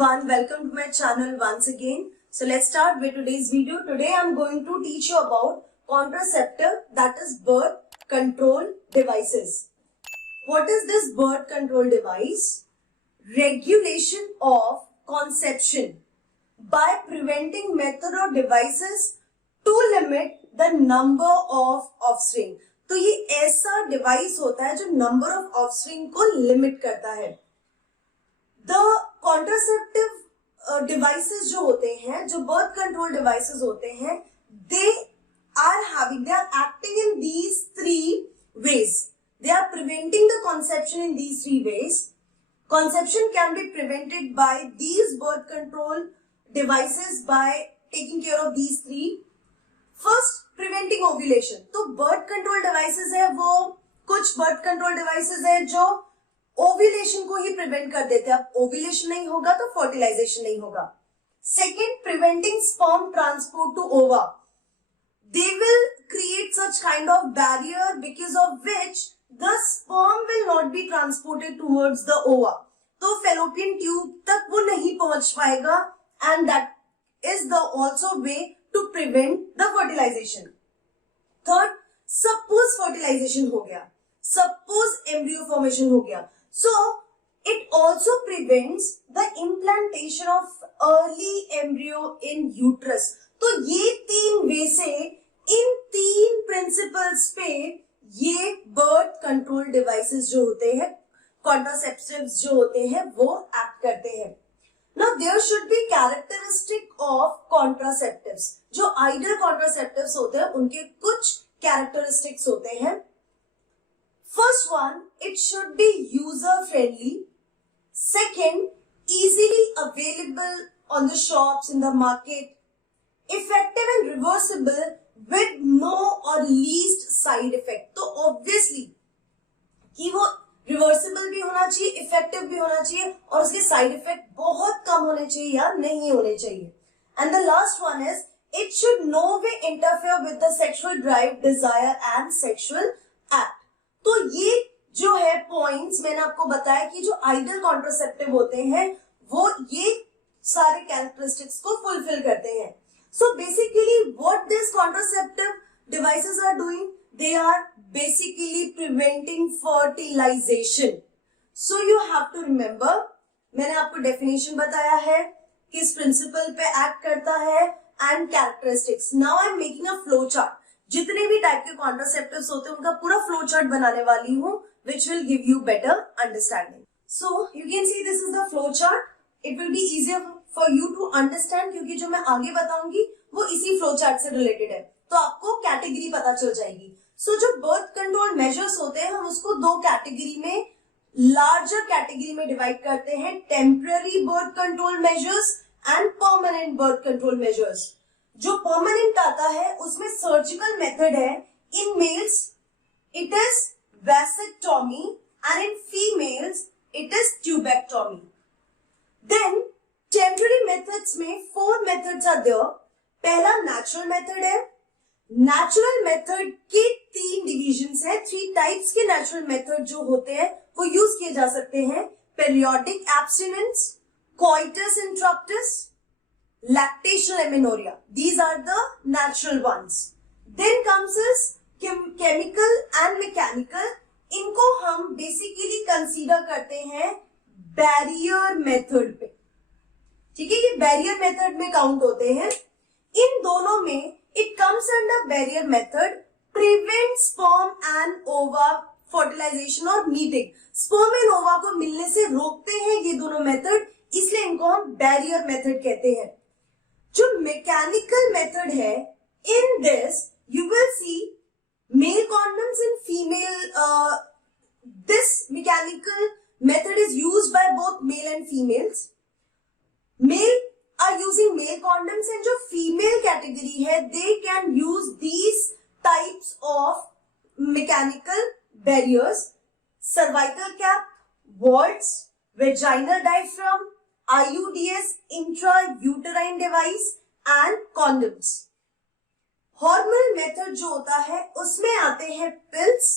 everyone, welcome to my channel once again. So let's start with today's video. Today I'm going to teach you about contraceptive, that is birth control devices. What is this birth control device? Regulation of conception by preventing method or devices to limit the number of offspring. तो ये ऐसा डिवाइस होता है जो number of offspring को लिमिट करता है. The contraceptive devices जो होते हैं, जो बर्थ कंट्रोल डिवाइसेस होते हैं, they are acting in these three ways. They are preventing the conception in these three ways. Conception can be prevented by these birth control devices by taking care of these three. First, preventing ovulation. तो birth control devices है, वो कुछ birth control devices है जो ओव्यूलेशन को ही प्रिवेंट कर देते हैं. अब ओव्यूलेशन नहीं होगा तो फर्टिलाइजेशन नहीं होगा. Second, preventing sperm transport to ova. They will create such kind of barrier because of which the sperm will not be transported towards the ova. तो फेलोपियन ट्यूब तक वो नहीं पहुंच पाएगा and that is the also way to prevent the fertilization. Third, suppose fertilization हो गया, suppose embryo formation हो गया, so it also prevents the implantation of early embryo in uterus. तो ये तीन वे से, इन तीन प्रिंसिपल्स पे ये बर्थ कंट्रोल डिवाइसेस जो होते हैं, कॉन्ट्रासेप्टिव्स जो होते हैं, वो एक्ट करते हैं. Now there should be characteristic of contraceptives. जो आइडियल कॉन्ट्रासेप्टिव्स होते हैं उनके कुछ कैरेक्टरिस्टिक्स होते हैं. First one, it should be user friendly. Second, easily available on the shops, in the market. Effective and reversible with no or least side effect. तो obviously कि वो reversible भी होना चाहिए, effective भी होना चाहिए और उसके side effect बहुत कम होने चाहिए या नहीं होने चाहिए. And the last one is, it should no way interfere with the sexual drive, desire and sexual act. तो ये जो है पॉइंट्स मैंने आपको बताया कि जो आइडियल कॉन्ट्रासेप्टिव होते हैं वो ये सारे कैरेक्टरिस्टिक्स को फुलफिल करते हैं. So basically what this contraceptive devices are doing, they are basically preventing fertilization. So you have to remember, मैंने आपको डेफिनेशन बताया है, किस प्रिंसिपल पे एक्ट करता है and characteristics. Now I am making a flow chart. जितने भी टाइप के कॉन्ट्रासेप्टिव्स होते हैं उनका पूरा फ्लो चार्ट बनाने वाली हूँ, which will give you better understanding. So you can see this is the flow chart. It will be easier for you to understand क्योंकि जो मैं आगे बताऊंगी वो इसी फ्लो चार्ट से रिलेटेड है, तो आपको कैटेगरी पता चल जाएगी. So जो बर्थ कंट्रोल मेजर्स होते हैं हम उसको दो कैटेगरी में, लार्जर कैटेगरी में डिवाइड करते हैं, temporary birth control measures and permanent birth control measures. जो परमानेंट आता है उसमें सर्जिकल मेथड है. In males it is vasectomy and in females it is tubectomy. Then temporary methods में 4 मेथड्स आर देयर. पहला नेचुरल मेथड है. Natural method के 3 डिविजन्स है, 3 टाइप्स के नेचुरल मेथड जो होते हैं वो यूज किए जा सकते हैं. Periodic abstinence, coitus interruptus, lactational amenorrhea. These are the natural ones. Then comes is chemical and mechanical. इनको हम basically consider करते हैं barrier method पे. ठीक है, ये barrier method में count होते हैं. इन दोनों में it comes under barrier method, prevent sperm and ova fertilization और meeting. sperm and ova को मिलने से रोकते हैं ये दोनों मेथड, इसलिए इनको हम barrier method कहते हैं. जो मैकेनिकल मेथड है, in this you will see male condoms in female. This mechanical method is used by both male and females. Male are using male condoms and जो फीमेल कैटेगरी है they can use these types of mechanical barriers. Cervical cap, vaults, vaginal diaphragm, IUDs, intrauterine device and condoms. Hormonal method जो होता है उसमें आते हैं pills,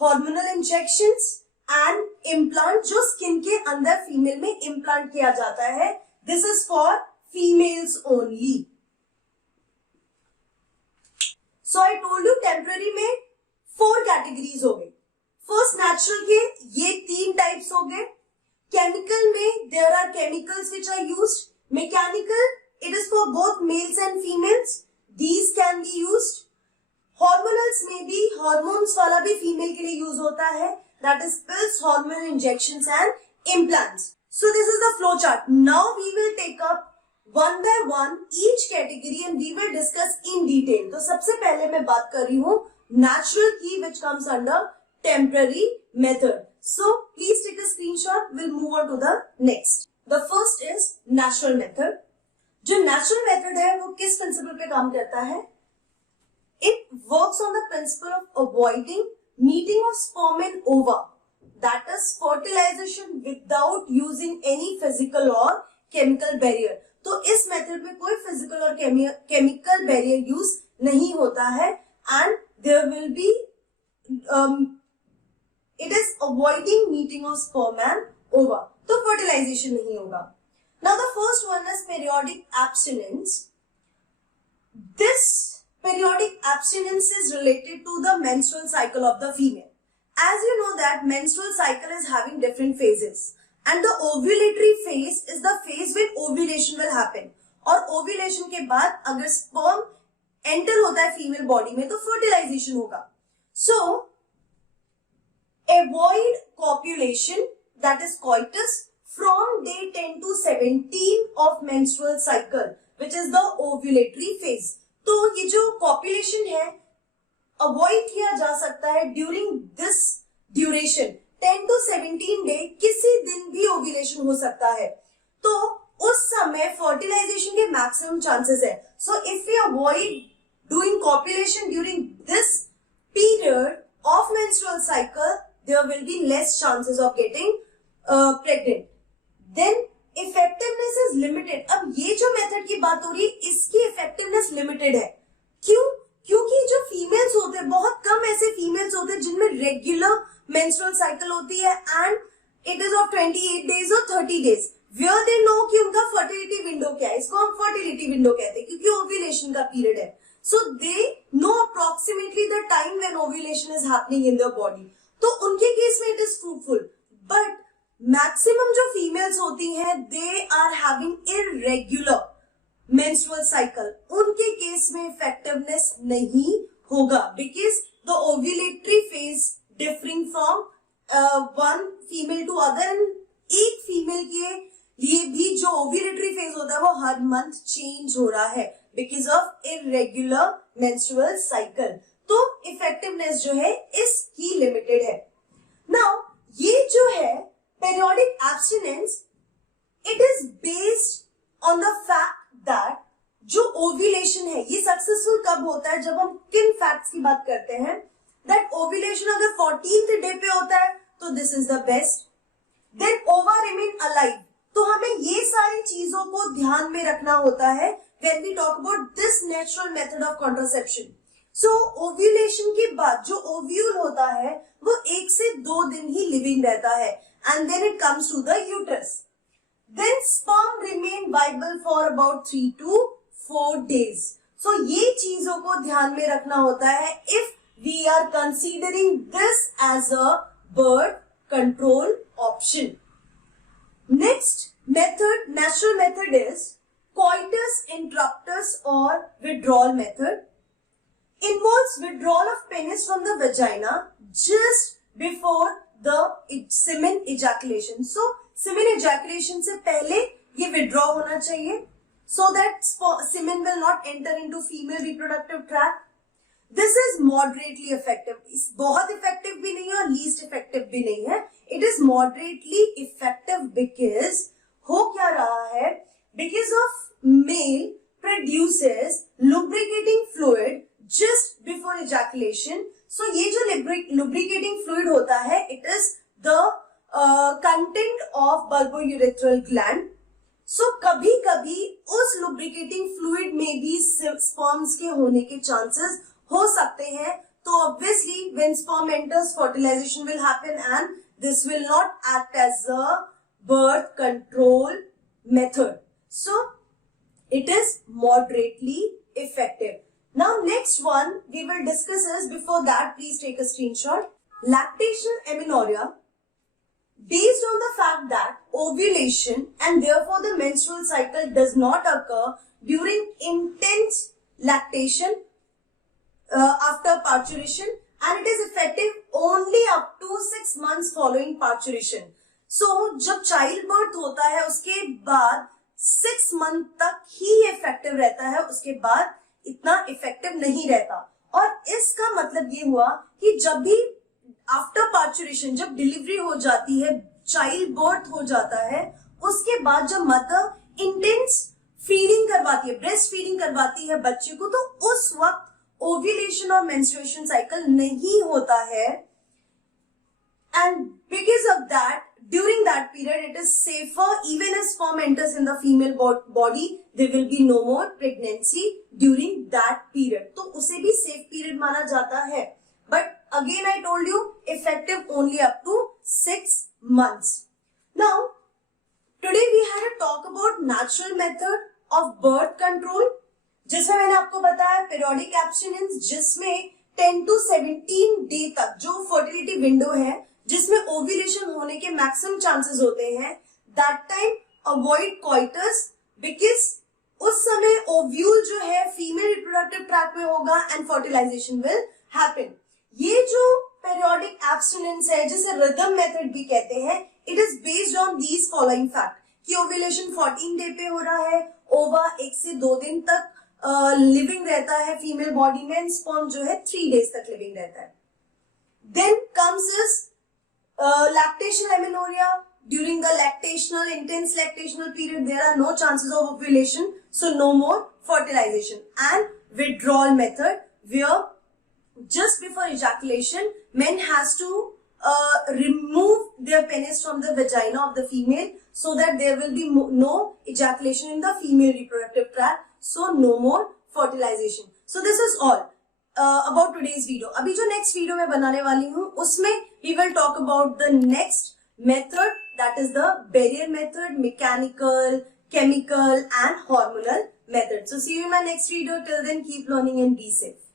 hormonal injections and implant जो skin के अंदर फीमेल में इम्प्लांट किया जाता है, this is for females only. So I told you temporary में 4 कैटेगरीज हो गई. फर्स्ट नेचुरल के ये 3 टाइप्स हो गए. केमिकल में there are chemicals which are used. Mechanical it is for both males and females, these can be used. Hormonals में भी हॉर्मोन्स वाला भी फीमेल के लिए यूज होता है, that is pills, hormonal injections and implants. So this is the flow chart. Now we will take up one by one each category and we will discuss in detail. तो सबसे पहले मैं बात कर रही हूँ natural की which comes under temporary method. So please take a screenshot. We'll move on to the next. The first is natural method. जो natural method है वो किस principle पे काम करता है? It works on the principle of avoiding meeting of sperm and ova. That is fertilization without using any physical or chemical barrier. तो इस मेथड में कोई फिजिकल और केमिकल बैरियर यूज नहीं होता है and there will be it is avoiding meeting of sperm and ova. तो fertilization नहीं होगा. Now the first one is periodic abstinence. This periodic abstinence is related to the menstrual cycle of the female. As you know that menstrual cycle is having different phases. And the ovulatory phase is the phase when ovulation will happen. और ovulation के बाद अगर sperm enter होता है female body में तो fertilization होगा. So avoid copulation, that is coitus, from day 10 to 17 of menstrual cycle, which is the ovulatory phase. तो ये जो copulation है avoid किया जा सकता है during this duration. 10 to 17 डे किसी दिन भी ओव्यूलेशन हो सकता है, तो उस समय फर्टिलाइजेशन के मैक्सिमम चांसेस है. So if we avoid doing copulation during this period of menstrual cycle, there will be less chances of getting pregnant. Then effectiveness is limited. अब ये जो मेथड की बात हो रही है इसकी इफेक्टिवनेस लिमिटेड है. क्यों? क्योंकि जो फीमेल्स होते हैं बहुत कम ऐसे फीमेल्स होते हैं जिनमें रेगुलर मेंस्ट्रुअल साइकिल होती है एंड इट इज ऑफ 28 डेज और 30 डेज. वेयर दे नो कि उनका फर्टिलिटी विंडो क्या है. इसको हम फर्टिलिटी विंडो कहते हैं क्योंकि ओव्यूलेशन का पीरियड है. So they know approximately the time when ovulation is happening in their body. तो उनके केस में it is fruitful. But maximum जो फीमेल्स होती हैं they are having irregular menstrual cycle. उनके केस में इफेक्टिवनेस नहीं होगा because the ovulatory phase differing from one female to other. एक फीमेल के लिए भी जो ओव्यूलेटरी फेज होता है वो हर मंथ चेंज हो रहा है because of irregular menstrual cycle. तो इफेक्टिवनेस जो है इसकी लिमिटेड है. नाउ ये जो है periodic abstinence, it is based on the fact that जो ओव्यूलेशन है ये सक्सेसफुल कब होता है. जब हम किन फैक्ट्स की बात करते हैं दैट ओव्यूलेशन अगर 14th डे पे होता है तो this is the best. Then ova remain alive. तो हमें ये सारी चीजों को ध्यान में रखना होता है when we talk about this natural method of contraception. So ovulation के बाद जो ओव्यूल होता है वो 1 से 2 दिन ही लिविंग रहता है and then it comes to the uterus. Then sperm remain viable for about 3 to 4 days. So ये चीजों को ध्यान में रखना होता है if we are considering this as a birth control option. Next method, natural method is coitus interruptus or withdrawal method. Involves withdrawal of penis from the vagina just before the semen ejaculation. So semen ejaculation से पहले ये withdraw होना चाहिए so that semen will not enter into female reproductive tract. This is moderately effective. बहुत effective भी नहीं है और least effective भी नहीं है. It is moderately effective because हो क्या रहा है? Because of male produces lubricating fluid just before ejaculation. So ये जो lubricating fluid होता है, it is the content of bulbourethral gland. So कभी कभी उस lubricating fluid में भी sperms के होने के chances हो सकते हैं. तो obviously when sperm enters, fertilization will happen and This will not act as a birth control method. So it is moderately effective. Now next one we will discuss is, before that please take a screenshot. Lactational amenorrhea, based on the fact that ovulation and therefore the menstrual cycle does not occur during intense lactation after parturition, and it is effective only up to 6 months following parturition. So जब child birth होता है उसके बाद 6 मंथ तक ही इफेक्टिव रहता है, उसके बाद इतना इफेक्टिव नहीं रहता. और इसका मतलब ये हुआ कि जब भी आफ्टर पार्चुरेशन, जब डिलीवरी हो जाती है, चाइल्ड बर्थ हो जाता है, उसके बाद जब मदर इंटेंस फीडिंग करवाती है, ब्रेस्ट फीडिंग करवाती है बच्चे को, तो उस वक्त ओव्यूलेशन और मेंस्ट्रुएशन साइकिल नहीं होता है. And because of that, during that period it is safer. Even as sperm enters in the female body, there will be no more pregnancy during that period. तो उसे भी safe period माना जाता है. But again I told you, effective only up to 6 months. Now today we had a talk about natural method of birth control, जिसमें मैंने आपको बताया periodic abstinence, जिसमें 10 to 17 डे तक जो fertility window है, जिसमें ओव्यूलेशन होने के मैक्सिमम चांसेस होते हैं, दैट टाइम अवॉइड कॉइटस, बिकॉज उस समय ओव्यूल जो है फीमेल रिप्रोडक्टिव ट्रैक्ट में होगा एंड फर्टिलाइजेशन विल हैपन. ये जो पेरियोडिक एब्स्टिनेंस है, जिसे रिदम मेथड भी कहते हैं, it is based on these following fact कि ओव्यूलेशन 14 डे पे हो रहा है, ओवा 1 से 2 दिन तक लिविंग रहता है फीमेल बॉडी में, स्पर्म जो है 3 डेज तक लिविंग रहता है. Then comes is lactational amenorrhea. During the intense lactational period, there are no chances of ovulation, so no more fertilization. And withdrawal method, where just before ejaculation, men has to remove their penis from the vagina of the female, so that there will be no ejaculation in the female reproductive tract, so no more fertilization. So this is all about today's video. अभी जो next video मैं बनाने वाली हूँ, उसमें we will talk about the next method, that is the barrier method, mechanical, chemical and hormonal method. So see you in my next video. Till then, keep learning and be safe.